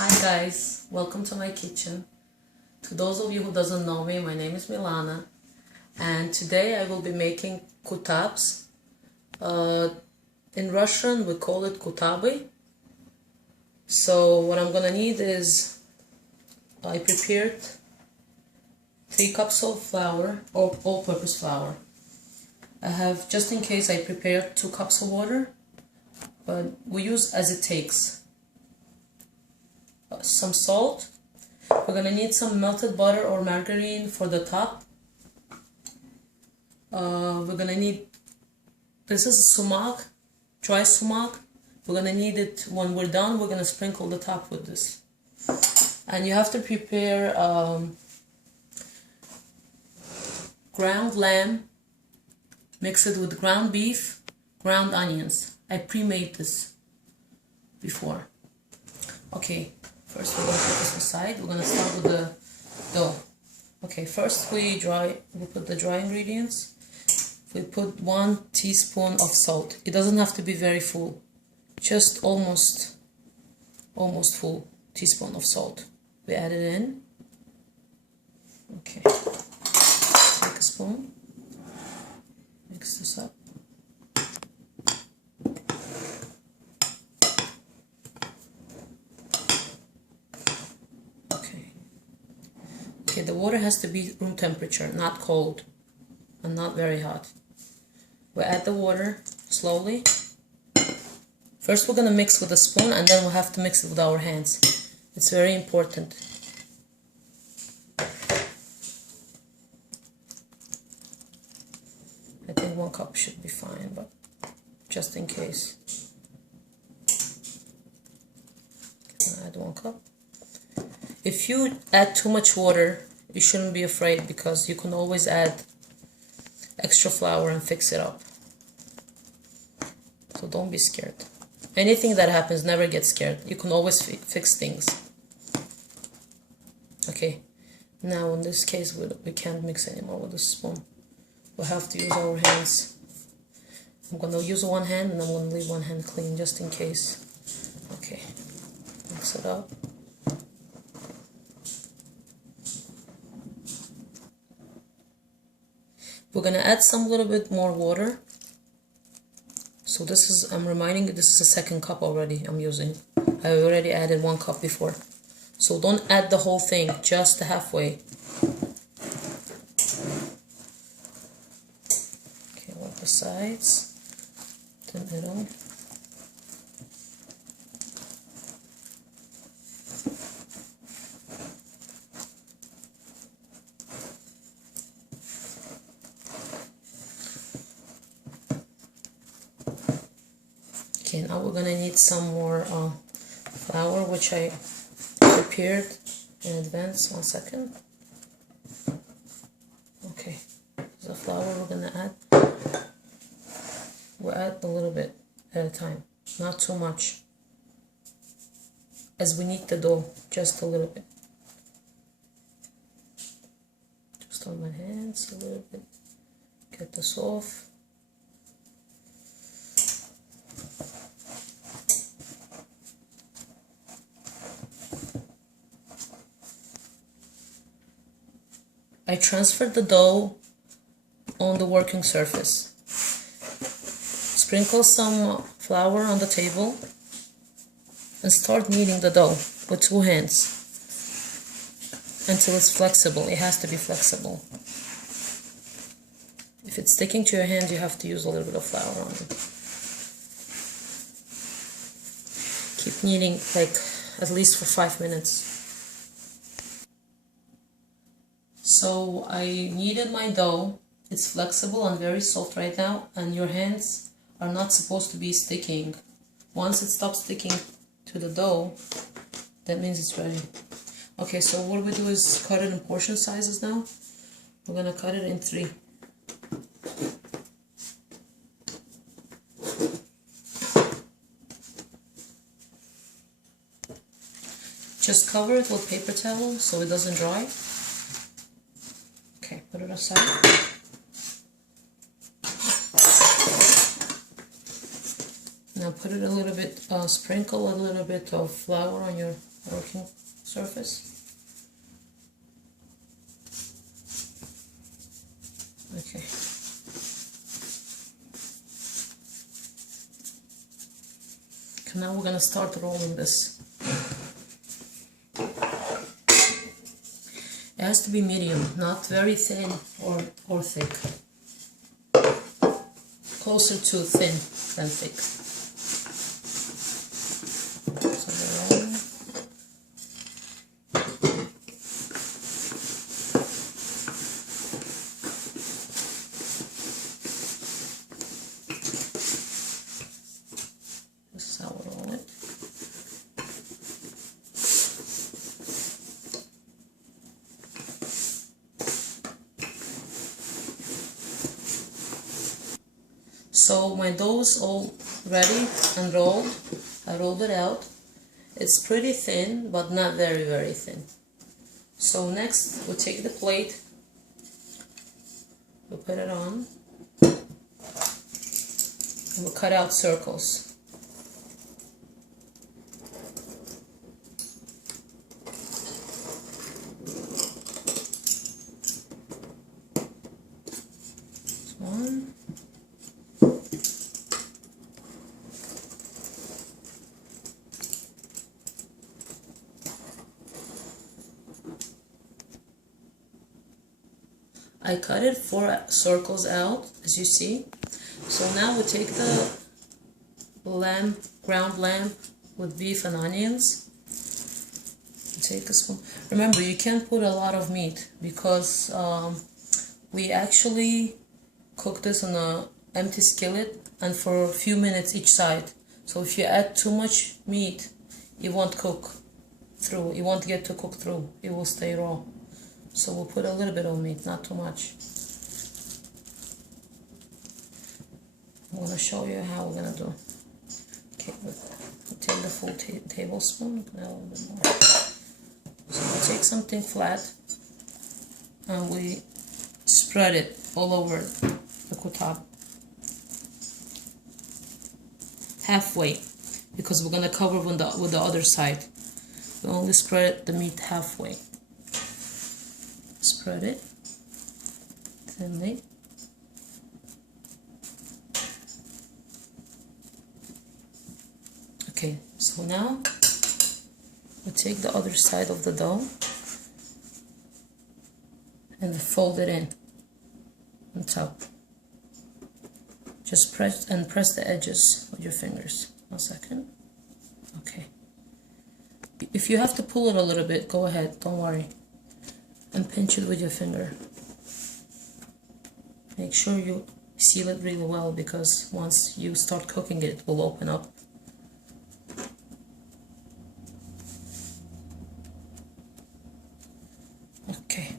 Hi guys, welcome to my kitchen. To those of you who doesn't know me, my name is Milana, and today I will be making kutabs. In Russian we call it kutabi. So what I'm gonna need is, I prepared 3 cups of flour, or all-purpose flour. I have, just in case, I prepared 2 cups of water, but we use as it takes. Some salt. We're gonna need some melted butter or margarine for the top. We're gonna need, this is sumac, dry sumac. We're gonna need it when we're done. We're gonna sprinkle the top with this. And you have to prepare ground lamb, mix it with ground beef, ground onions. I pre-made this before. Okay, first we're gonna put this aside. We're gonna start with the dough. Okay, first we put the dry ingredients. We put 1 teaspoon of salt. It doesn't have to be very full, just almost full teaspoon of salt. We add it in. Okay, take a spoon, mix this up. Okay, the water has to be room temperature, not cold and not very hot. We add the water slowly. First we're going to mix with a spoon, and then we'll have to mix it with our hands. It's very important. I think 1 cup should be fine, but just in case. Add 1 cup. If you add too much water, you shouldn't be afraid, because you can always add extra flour and fix it up. So don't be scared. Anything that happens, never get scared. You can always fix things. Okay, now in this case we can't mix anymore with a spoon. We'll have to use our hands. I'm going to use 1 hand, and I'm going to leave 1 hand clean just in case. Okay, mix it up. We're going to add some little bit more water. So this is, I'm reminding you, this is the 2nd cup already I'm using. I already added 1 cup before. So don't add the whole thing, just halfway. Okay, work the sides, the middle. Okay, now we're gonna need some more flour, which I prepared in advance. 1 second. Okay, the flour we're gonna add. We'll add a little bit at a time, not too much, as we knead the dough, just a little bit. Just on my hands a little bit. Get this off. I transferred the dough on the working surface. Sprinkle some flour on the table and start kneading the dough with 2 hands until it's flexible. It has to be flexible. If it's sticking to your hand, you have to use a little bit of flour on it. Keep kneading like at least for 5 minutes. So I kneaded my dough. It's flexible and very soft right now, and your hands are not supposed to be sticking. Once it stops sticking to the dough, that means it's ready. Okay, so what we do is cut it in portion sizes now. We're gonna cut it in 3. Just cover it with paper towel so it doesn't dry. Okay, put it aside. Now put it a little bit, sprinkle a little bit of flour on your working surface. Okay. Okay, now we're gonna start rolling this. It has to be medium, not very thin or thick. Closer to thin than thick. This is how we roll it. So my dough's all ready and rolled. I rolled it out. It's pretty thin, but not very, very thin. So next we'll take the plate, we'll put it on, and we'll cut out circles. One. I cut it 4 circles out, as you see. So now we take the lamb, ground lamb with beef and onions. Take a spoon. Remember, you can't put a lot of meat because we actually cook this on an empty skillet and for a few minutes each side. So if you add too much meat, it won't cook through. It won't get to cook through. It will stay raw. So we'll put a little bit of meat, not too much. I'm going to show you how we're going to do. Okay, we'll take the full tablespoon, a little bit more. So we take something flat and we spread it all over the kutabi. Halfway, because we're going to cover with the other side. We only spread the meat halfway. Spread it thinly. Okay, so now we take the other side of the dough and fold it in on top. Just press the edges with your fingers. 1 second. Okay. If you have to pull it a little bit, go ahead, don't worry. And pinch it with your finger. Make sure you seal it really well, because once you start cooking it, it will open up. Okay.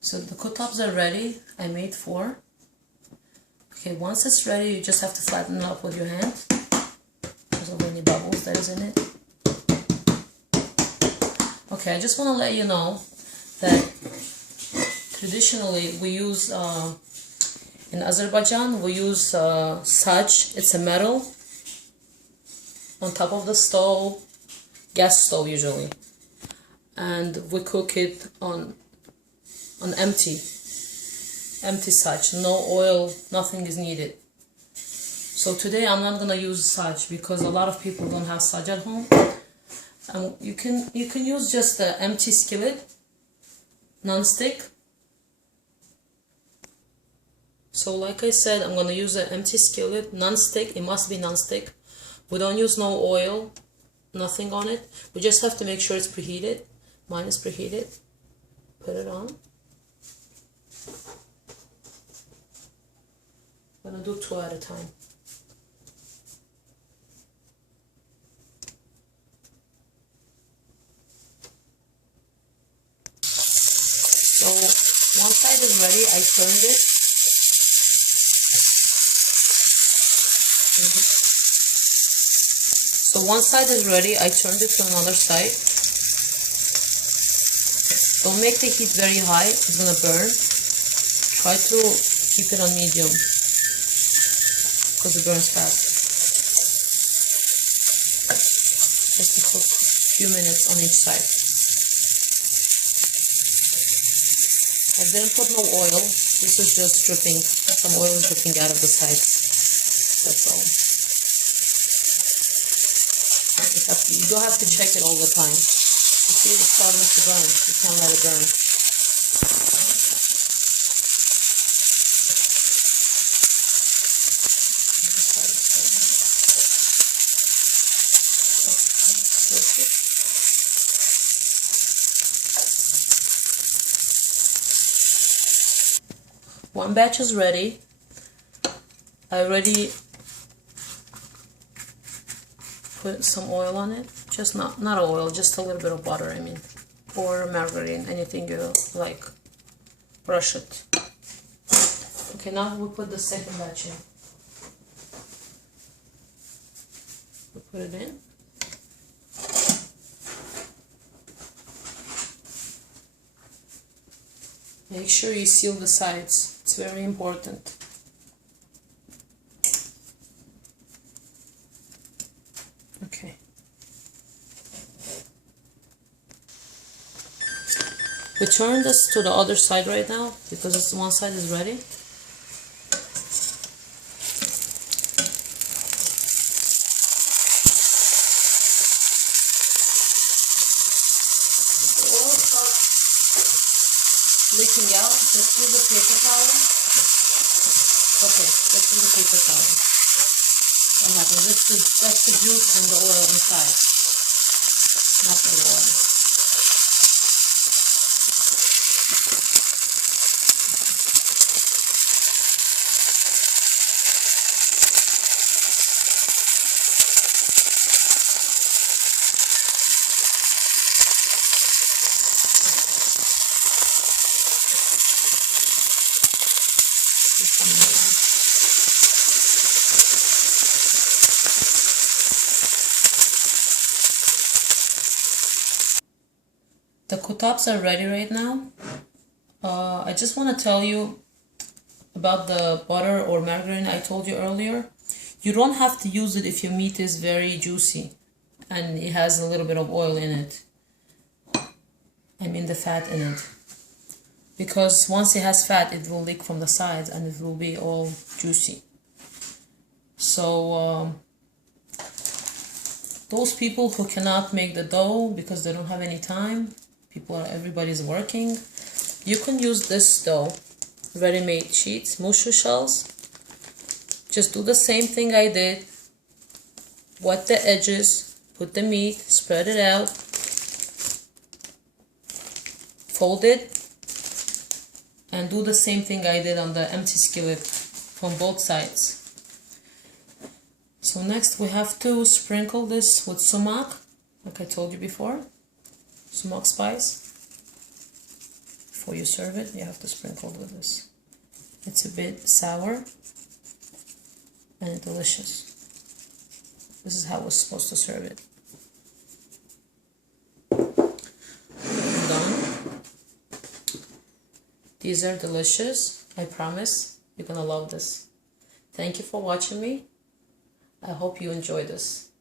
So the kutabs are ready. I made 4. Okay, once it's ready, you just have to flatten it up with your hand because of any bubbles that is in it. Okay, I just want to let you know that traditionally we use, in Azerbaijan, we use saj. It's a metal on top of the stove, gas stove usually. And we cook it on empty saj, no oil, nothing is needed. So today I'm not gonna use saj because a lot of people don't have saj at home. You can use just the empty skillet, non-stick. So like I said, I'm gonna use an empty skillet, non-stick. It must be non-stick. We don't use no oil, nothing on it. We just have to make sure it's preheated. Mine is preheated. Put it on. I'm gonna do 2 at a time. So one side is ready, I turned it. So one side is ready, I turned it to another side. Don't make the heat very high, it's gonna burn. Try to keep it on medium. because it burns fast. Just to cook a few minutes on each side. I didn't put no oil. This is just dripping. Some oil is dripping out of the sides. That's all. You don't have to check it all the time. You see it's starting to burn. You can't let it burn. One batch is ready. I already put some oil on it. Just not oil, just a little bit of butter, I mean. Or margarine, anything you like. Brush it. Okay, now we put the second batch in. We put it in. Make sure you seal the sides. It's very important. Okay. We turn this to the other side right now because it's one side is ready. Leaking out, let's use a paper towel. Okay, let's use a paper towel. What happens? That's the juice and the oil inside, not the oil. The kutabs are ready right now. I just want to tell you about the butter or margarine I told you earlier. You don't have to use it if your meat is very juicy and it has a little bit of oil in it. I mean the fat in it. Because once it has fat, it will leak from the sides and it will be all juicy. So those people who cannot make the dough because they don't have any time, everybody's working, you can use this dough, ready-made sheets, mushu shells. Just do the same thing I did. Wet the edges, put the meat, spread it out, fold it, and do the same thing I did on the empty skillet from both sides. So next we have to sprinkle this with sumac, like I told you before. Sumac spice. Before you serve it, you have to sprinkle with this. It's a bit sour and delicious. This is how we're supposed to serve it. Done. These are delicious. I promise you're gonna love this. Thank you for watching me. I hope you enjoy this.